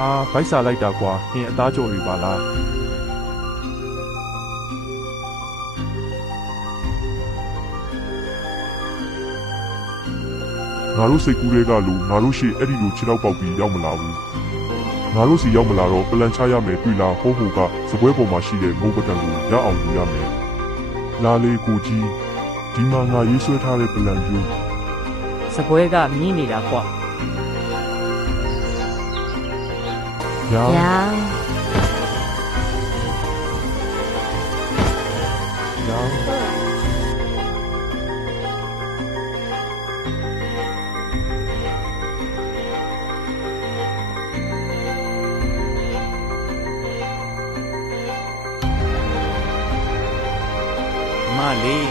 ဘိုက်စာလိုက်တာကွာနင်အသားကြော်တွေပါလားငါတို့စိတ်ကူးတွေကလူငါတို့ရှိအဲ့ဒီလိုခြေတော့ပေါက်ပြီးရောက်မလာဘူးငါတို့စီရောက်မလာတော့ပလန်ချရမယ်တွေ့လားဟိုးဟိုကစပွဲပေါ်မှာရှိတဲ့မိုးပကံကိုရအောင်ယူရမယ်လာလေကိုကြီးဒီမှာငါရေးဆွဲထားတဲ့ပလန်ယူစပွဲကမြည်နေတာကွာရောင်ရောင်မလေး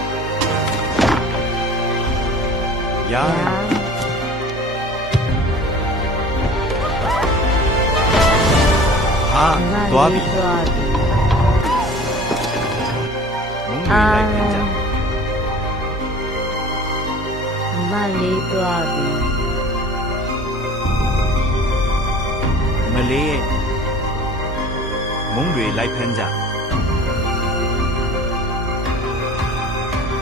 ရာသွားပြီမုန်းနေလိုက်ပြန်ကြမလေးသွားပြီမလေးရဲ့မုန်းတွေလိုက်ဖမ်းကြ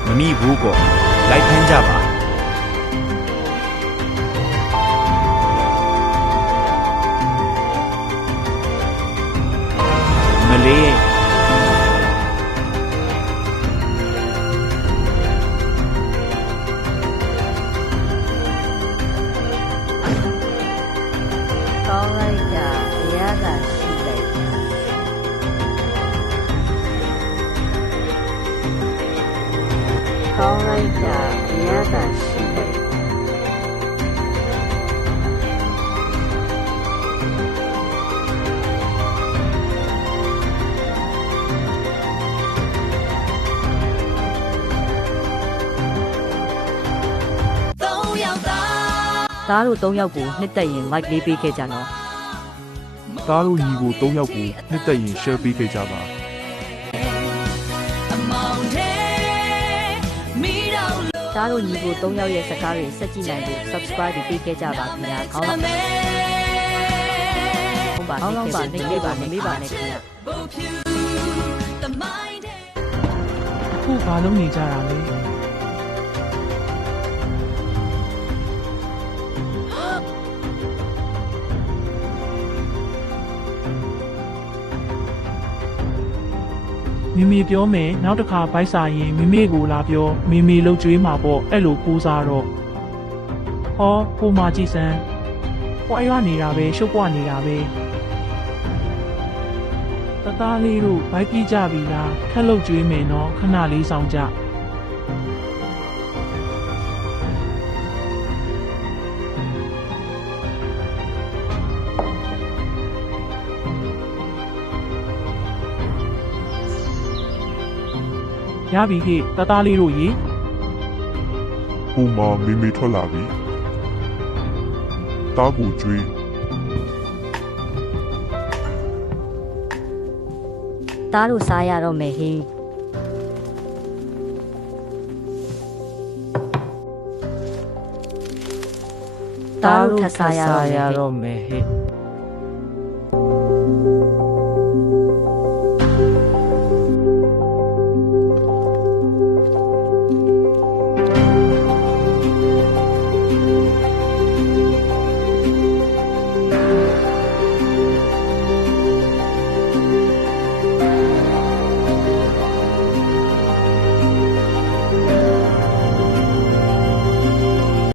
မမိဘူးကောလိုက်ဖမ်းကြပါမလေးရဲ့ကောင်းလိုက်တာဘုရားကရှိလိုက်ကောင်းလိုက်တာဘုရားကရှိလိုက်သားတို့၃ယောက်ကိုနှစ်သက်ရင် like လေးပေးခဲ့ကြနော်သားတို့ညီကို၃ယောက်ကိုနှစ်သက်ရင် share ပေးခဲ့ကြပါသားတို့ညီကို၃ယောက်ရဲ့စကားတွေစက်ကြည့်နိုင်လို့ subscribe ပေးခဲ့ကြပါခင်ဗျာခေါင်းလောက်ပါနေလေးပါနေမေးပါနဲ့ခင်ဗျာအခုဘာလုပ်နေကြတာလဲမိမိပြောမယ်နောက်တစ်ခါဘိုက်စာရင်မိမိကိုလာပြောမိမိလှုပ်ကြွေးမှာပေါ့အဲ့လိုကိုးစားတော့ဟောကိုမကြည့်စမ်းပွားရွာနေတာပဲရှုပ်ပွားနေတာပဲတသားလေးတို့ဘိုက်ပြေးကြပြီလားခက်လှုပ်ကြွေးမယ်နော်ခဏလေးဆောင်ကြရပြီခေတသားလေးတို့ရေဟိုမှာမေမေထွက်လာပြီတားကိုကျွေးသားတို့စားရတော့မယ်ဟင်းသားတို့ထပ်စားရတော့မယ်ဟဲ့